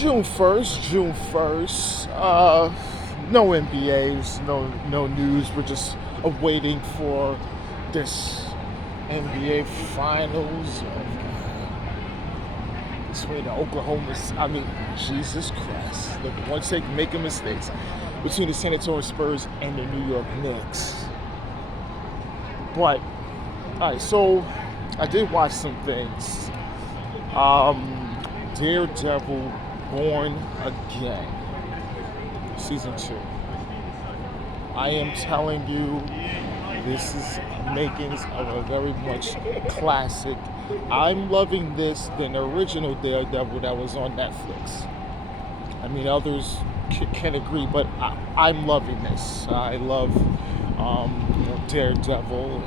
June 1st. No NBAs, no news. We're just awaiting for this NBA Finals between the Oklahoma. I mean, Jesus Christ! Look, once they making mistakes between the San Antonio Spurs and the New York Knicks. But all right, so I did watch some things. Daredevil Born Again, season 2. I am telling you, this is makings of a very much classic. I'm loving this than the original Daredevil that was on Netflix. I mean, others can agree, but I'm loving this. I love Daredevil.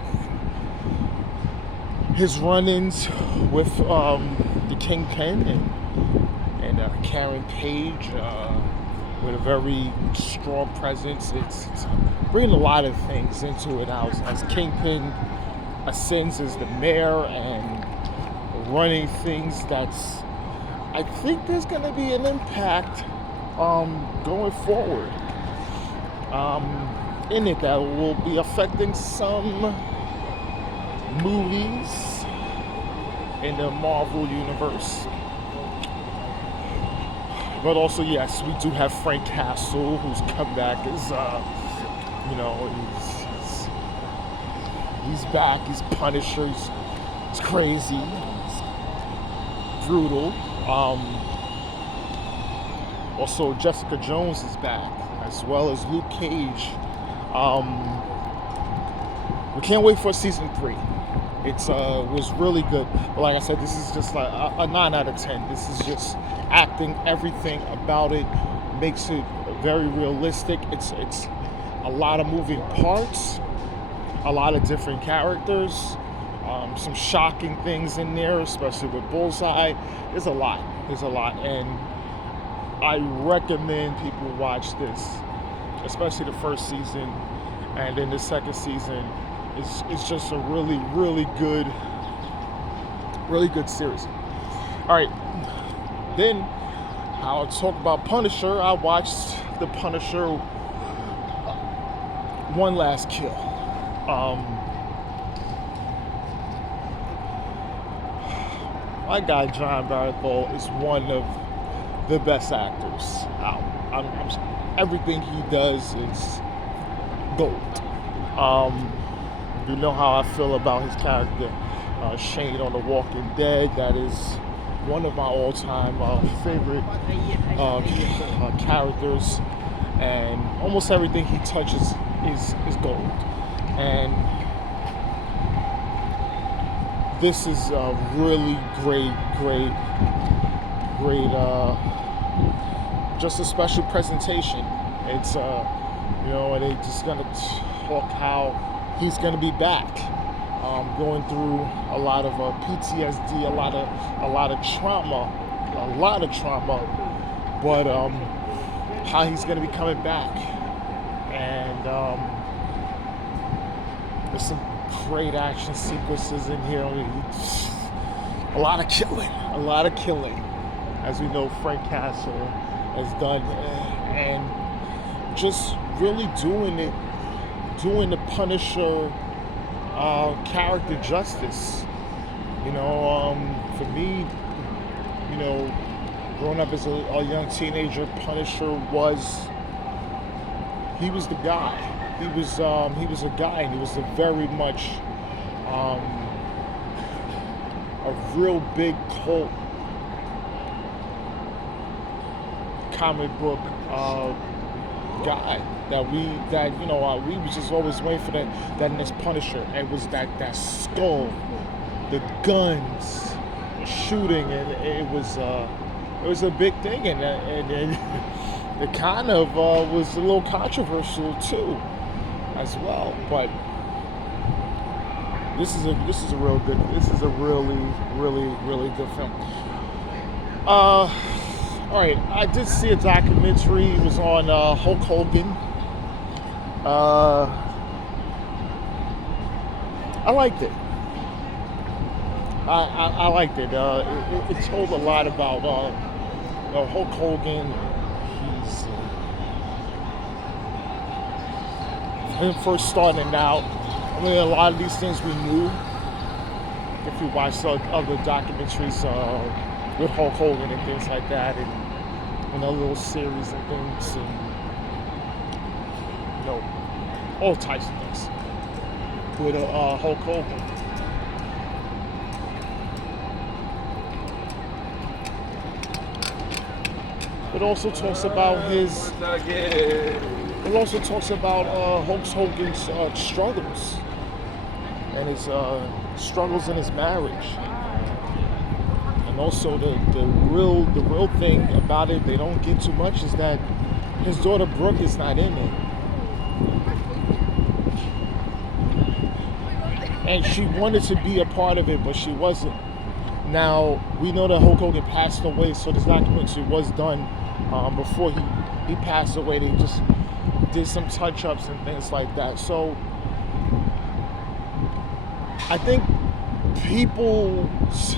His run-ins with the Kingpin and Karen Page with a very strong presence. It's bringing a lot of things into it as Kingpin ascends as the mayor and running things. I think there's going to be an impact going forward in it that will be affecting some movies in the Marvel universe. But also, yes, we do have Frank Castle, who's come back as, he's back. He's Punisher. He's crazy. He's brutal. Also, Jessica Jones is back, as well as Luke Cage. We can't wait for season 3. It was really good. But like I said, this is just like a 9 out of 10. This is just acting, everything about it makes it very realistic. It's a lot of moving parts, a lot of different characters, some shocking things in there, especially with Bullseye. There's a lot, and I recommend people watch this, especially the first season, and then the second season. It's just a really, really good series. All right, then I'll talk about Punisher. I watched the Punisher One Last Kill. My guy John Barathol is one of the best actors out. Everything he does is gold. You know how I feel about his character, Shane on The Walking Dead. That is one of my all-time favorite characters, and almost everything he touches is gold. And this is a really great, just a special presentation. It's and they just gonna talk how he's going to be back, going through a lot of PTSD, a lot of trauma, but how he's going to be coming back, and there's some great action sequences in here. A lot of killing, as we know Frank Castle has done, and just really doing the Punisher character justice. For me, growing up as a young teenager, Punisher was the guy. He was a guy, and he was a very much a real big cult comic book guy that we was just always waiting for that next Punisher. And it was that skull, the guns, the shooting, and it was a big thing, and it kind of was a little controversial too, as well. But this is a really good film. All right, I did see a documentary. It was on Hulk Hogan. I liked it. I liked it. It told a lot about Hulk Hogan, he's him first starting out. I mean, a lot of these things we knew if you watch other documentaries with Hulk Hogan and things like that, and other little series and things, and all types of things with Hulk Hogan. It also talks about Hulk Hogan's struggles and his struggles in his marriage, and also the real thing about it they don't get too much is that his daughter Brooke is not in it, and she wanted to be a part of it, but she wasn't. Now we know that Hulk Hogan passed away, so this documentary was done before he passed away. They just did some touch-ups and things like that. So I think people's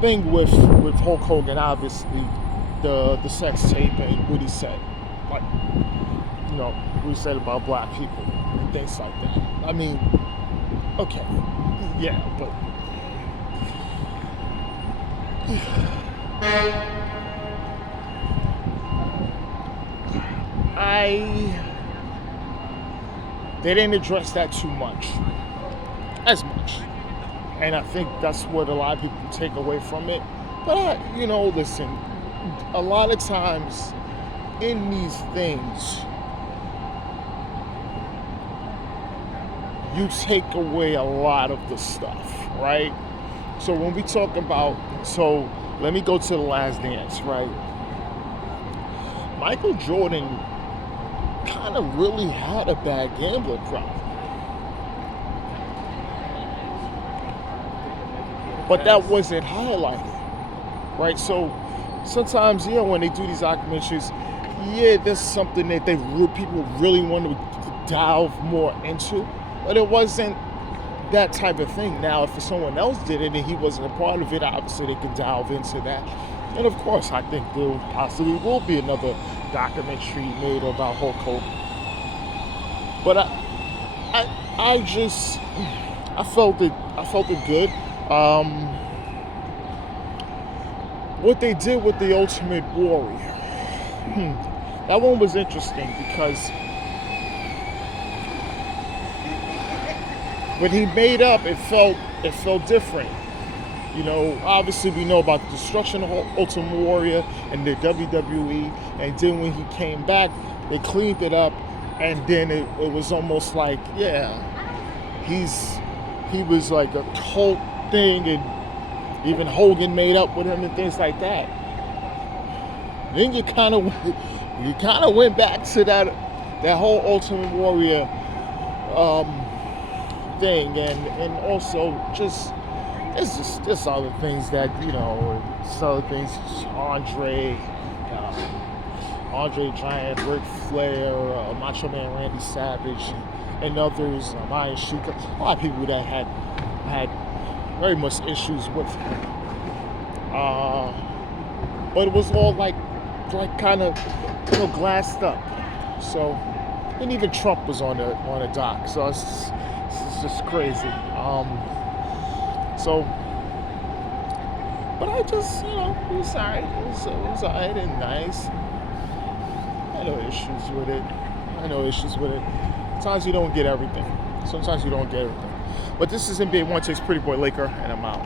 thing with Hulk Hogan, obviously, the sex tape and what he said, like, what he said about black people and things like that. I mean, okay, yeah, but they didn't address that as much, and I think that's what a lot of people take away from it. But listen, a lot of times in these things, you take away a lot of the stuff, right? So when we talk about, let me go to The Last Dance, right? Michael Jordan kind of really had a bad gambling problem. But that wasn't highlighted, right? So sometimes, when they do these documentaries, there's something that people really want to delve more into, but it wasn't that type of thing. Now, if someone else did it and he wasn't a part of it, obviously they could delve into that. And of course, I think there possibly will be another documentary made about Hulk Hogan. But I felt it good. What they did with the Ultimate Warrior, that one was interesting because when he made up, it felt different. Obviously we know about the destruction of Ultimate Warrior and the WWE, and then when he came back, they cleaned it up, and then it was almost like, he was like a cult thing, and even Hogan made up with him and things like that. Then you kind of went back to that whole Ultimate Warrior thing, and also there's other things that Andre Giant, Ric Flair, Macho Man Randy Savage, and others, Iron Sheik, a lot of people that had very much issues with him. But it was all like kind of glassed up. So, and even Trump was on the doc. So it's just crazy. But I just, it was alright. It was alright and nice. I had no issues with it. Sometimes you don't get everything. But this is NBA One Takes Pretty Boy Laker, and I'm out.